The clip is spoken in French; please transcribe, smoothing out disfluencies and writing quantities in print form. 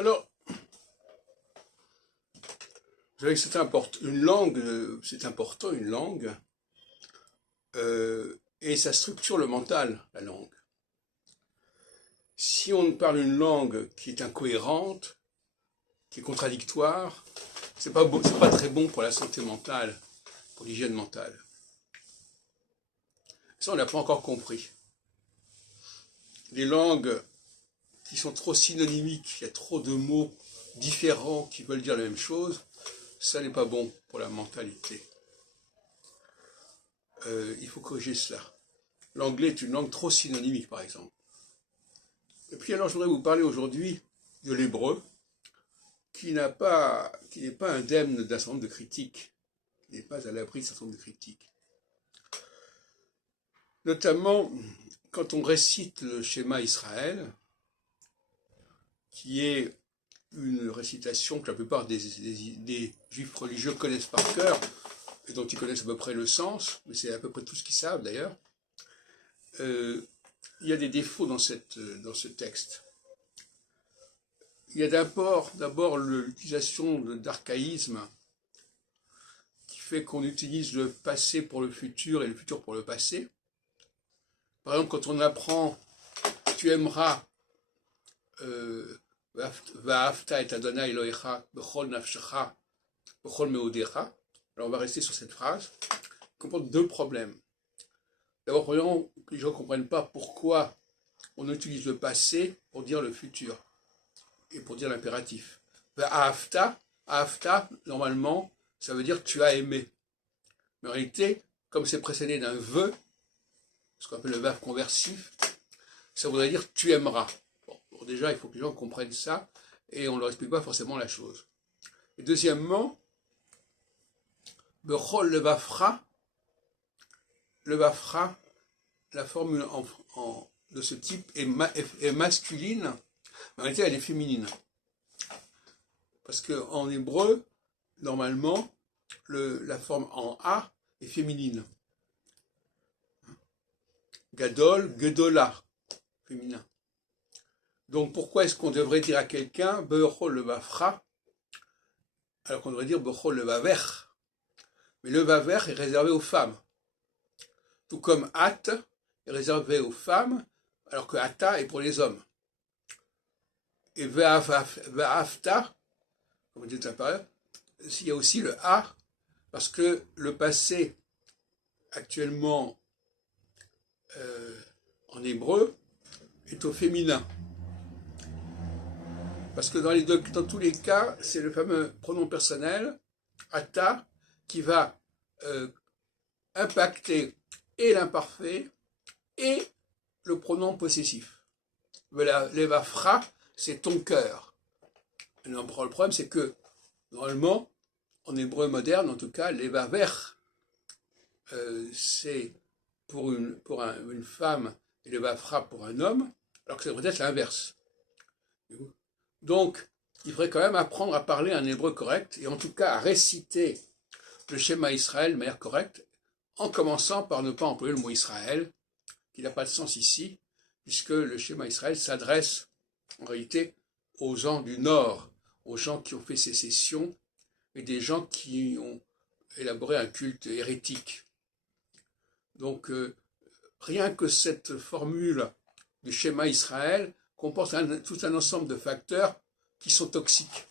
Alors, vous savez que c'est important, une langue, c'est important, une langue, et ça structure le mental, la langue. Si on parle une langue qui est incohérente, qui est contradictoire, c'est pas très bon pour la santé mentale, pour l'hygiène mentale. Ça, on n'a pas encore compris. Les langues qui sont trop synonymiques, il y a trop de mots différents qui veulent dire la même chose, ça n'est pas bon pour la mentalité. Il faut corriger cela. L'anglais est une langue trop synonymique, par exemple. Et puis alors, je voudrais vous parler aujourd'hui de l'hébreu, qui n'est pas indemne d'un certain nombre de critiques, qui n'est pas à l'abri d'un certain nombre de critiques. Notamment, quand on récite le schéma Israël, qui est une récitation que la plupart des juifs religieux connaissent par cœur, et dont ils connaissent à peu près le sens, mais c'est à peu près tout ce qu'ils savent d'ailleurs, il y a des défauts dans ce texte. Il y a d'abord l'utilisation d'archaïsme qui fait qu'on utilise le passé pour le futur et le futur pour le passé. Par exemple, quand on apprend « tu aimeras Va'afta et Adonai Elohecha b'chol nafshecha b'chol meodecha », alors on va rester sur cette phrase, qui comporte deux problèmes. D'abord, premièrement, les gens ne comprennent pas pourquoi on utilise le passé pour dire le futur et pour dire l'impératif. Va'afta, normalement, ça veut dire tu as aimé. Mais en réalité, comme c'est précédé d'un vœu, ce qu'on appelle le verbe conversif, ça voudrait dire tu aimeras. Bon, déjà, il faut que les gens comprennent ça, et on ne leur explique pas forcément la chose. Et deuxièmement, bechol levafra, la formule de ce type est masculine, mais en réalité elle est féminine. Parce qu'en hébreu, normalement, la forme en A est féminine. Gadol, gedola, féminin. Donc pourquoi est-ce qu'on devrait dire à quelqu'un bechol levafra, alors qu'on devrait dire bechol levaver? Mais le vaver est réservé aux femmes. Tout comme at est réservé aux femmes, alors que ata est pour les hommes. Et ve'afta, comme on dit tout à l'heure, il y a aussi le a, parce que le passé, actuellement en hébreu, est au féminin. Parce que dans tous les cas, c'est le fameux pronom personnel, ata, qui va impacter et l'imparfait et le pronom possessif. Levafra, c'est ton cœur. Le problème, c'est que normalement, en hébreu moderne, en tout cas, levaver, c'est pour une femme et levafra pour un homme, alors que ça devrait être l'inverse. Donc, il faudrait quand même apprendre à parler un hébreu correct, et en tout cas à réciter le schéma Israël de manière correcte, en commençant par ne pas employer le mot Israël, qui n'a pas de sens ici, puisque le schéma Israël s'adresse en réalité aux gens du Nord, aux gens qui ont fait sécession, et des gens qui ont élaboré un culte hérétique. Donc, rien que cette formule du schéma Israël comporte tout un ensemble de facteurs qui sont toxiques.